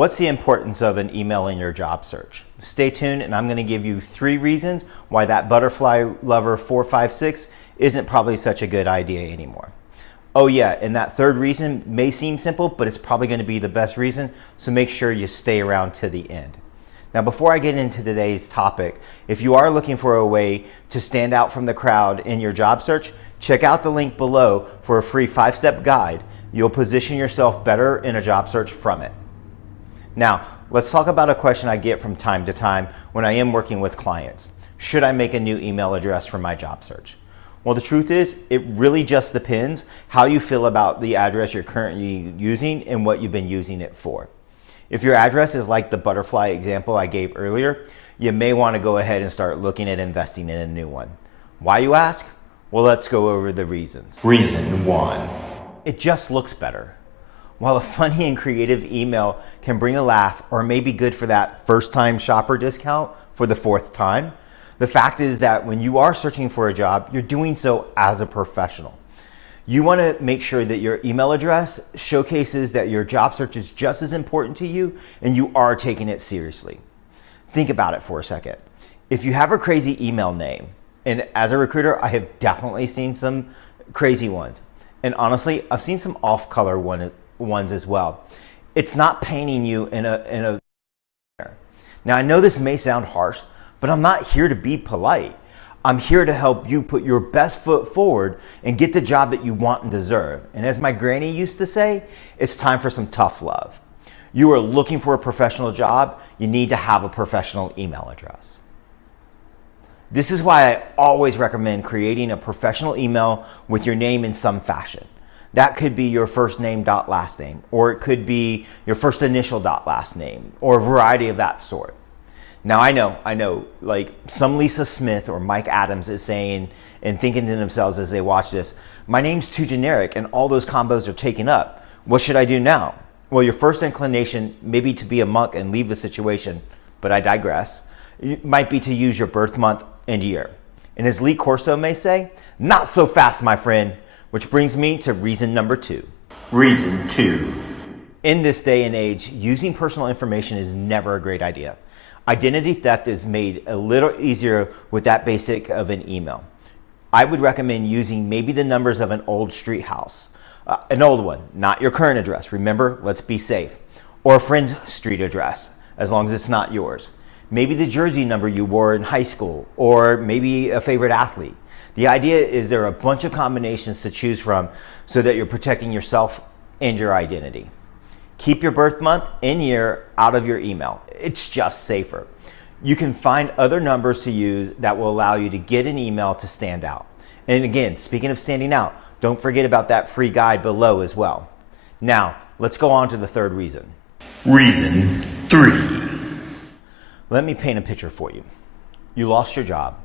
What's the importance of an email in your job search? Stay tuned, and I'm going to give you 3 reasons why that butterfly lover 456 isn't probably such a good idea anymore. Oh yeah, and that 3rd reason may seem simple, but it's probably going to be the best reason, so make sure you stay around to the end. Now, before I get into today's topic, if you are looking for a way to stand out from the crowd in your job search, check out the link below for a free 5-step guide. You'll position yourself better in a job search from it. Now, let's talk about a question I get from time to time when I am working with clients. Should I make a new email address for my job search? Well, the truth is, it really just depends how you feel about the address you're currently using and what you've been using it for. If your address is like the butterfly example I gave earlier, you may want to go ahead and start looking at investing in a new one. Why, you ask? Well, let's go over the reasons. Reason 1. It just looks better. While a funny and creative email can bring a laugh or may be good for that first-time shopper discount for the 4th time, the fact is that when you are searching for a job, you're doing so as a professional. You want to make sure that your email address showcases that your job search is just as important to you and you are taking it seriously. Think about it for a second. If you have a crazy email name, and as a recruiter, I have definitely seen some crazy ones. And honestly, I've seen some off-color ones as well. It's not painting you in a. Now, I know this may sound harsh, but I'm not here to be polite. I'm here to help you put your best foot forward and get the job that you want and deserve. And as my granny used to say, it's time for some tough love. You are looking for a professional job, you need to have a professional email address. This is why I always recommend creating a professional email with your name in some fashion. That could be your first name dot last name, or it could be your first initial dot last name, or a variety of that sort. Now I know, like some Lisa Smith or Mike Adams is saying and thinking to themselves as they watch this, my name's too generic and all those combos are taken up. What should I do now? Well, your first inclination may be to be a monk and leave the situation, but I digress. It might be to use your birth month and year. And as Lee Corso may say, not so fast, my friend, which brings me to reason number 2. Reason 2. In this day and age, using personal information is never a great idea. Identity theft is made a little easier with that basic of an email. I would recommend using maybe the numbers of an old street house, an old one, not your current address. Remember, let's be safe. Or a friend's street address, as long as it's not yours. Maybe the jersey number you wore in high school, or maybe a favorite athlete. The idea is there are a bunch of combinations to choose from so that you're protecting yourself and your identity. Keep your birth month and year out of your email. It's just safer. You can find other numbers to use that will allow you to get an email to stand out. And again, speaking of standing out, don't forget about that free guide below as well. Now, let's go on to the 3rd reason. Reason 3. Let me paint a picture for you. You lost your job.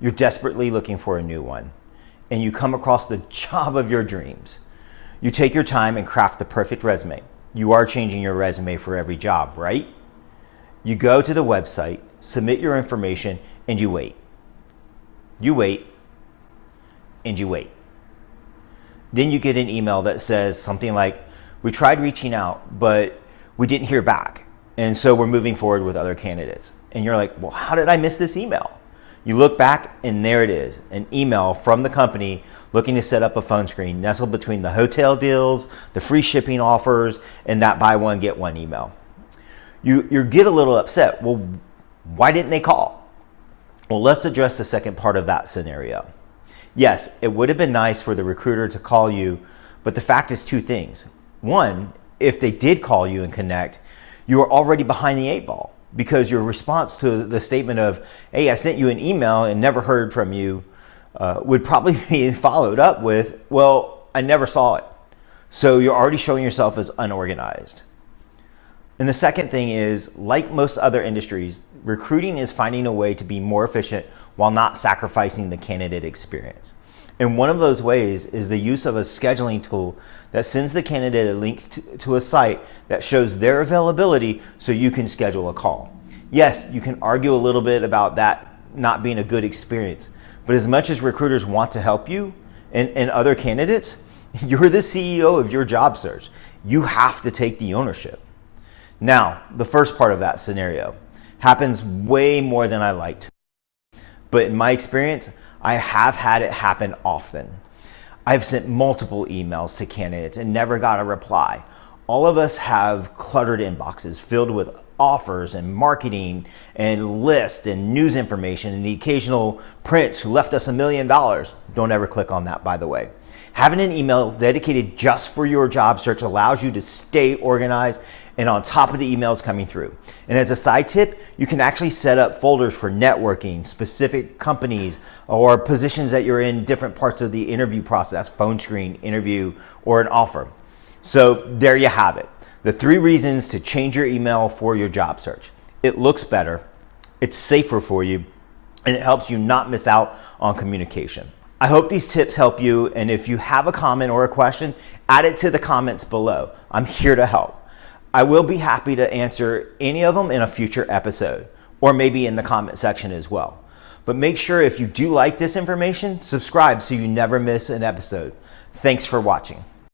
You're desperately looking for a new one, and you come across the job of your dreams. You take your time and craft the perfect resume. You are changing your resume for every job, right? You go to the website, submit your information, and you wait. You wait, and you wait. Then you get an email that says something like, we tried reaching out, but we didn't hear back. And so we're moving forward with other candidates. And you're like, well, how did I miss this email? You look back and there it is, an email from the company looking to set up a phone screen nestled between the hotel deals, the free shipping offers, and that buy one, get one email. You get a little upset. Well, why didn't they call? Well, let's address the second part of that scenario. Yes, it would have been nice for the recruiter to call you, but the fact is 2 things. One, if they did call you and connect, you are already behind the 8 ball. Because your response to the statement of, hey, I sent you an email and never heard from you, would probably be followed up with, well, I never saw it. So you're already showing yourself as unorganized. And the second thing is, like most other industries, recruiting is finding a way to be more efficient while not sacrificing the candidate experience. And one of those ways is the use of a scheduling tool that sends the candidate a link to a site that shows their availability so you can schedule a call. Yes, you can argue a little bit about that not being a good experience, but as much as recruiters want to help you and other candidates, you're the CEO of your job search. You have to take the ownership. Now, the first part of that scenario happens way more than I liked. But in my experience, I have had it happen often. I've sent multiple emails to candidates and never got a reply. All of us have cluttered inboxes filled with offers and marketing and lists and news information and the occasional prince who left us $1 million. Don't ever click on that, by the way. Having an email dedicated just for your job search allows you to stay organized and on top of the emails coming through. And as a side tip, you can actually set up folders for networking, specific companies, or positions that you're in different parts of the interview process, phone screen, interview, or an offer. So there you have it. The 3 reasons to change your email for your job search. It looks better, it's safer for you, and it helps you not miss out on communication. I hope these tips help you, and if you have a comment or a question, add it to the comments below. I'm here to help. I will be happy to answer any of them in a future episode, or maybe in the comment section as well. But make sure if you do like this information, subscribe so you never miss an episode. Thanks for watching.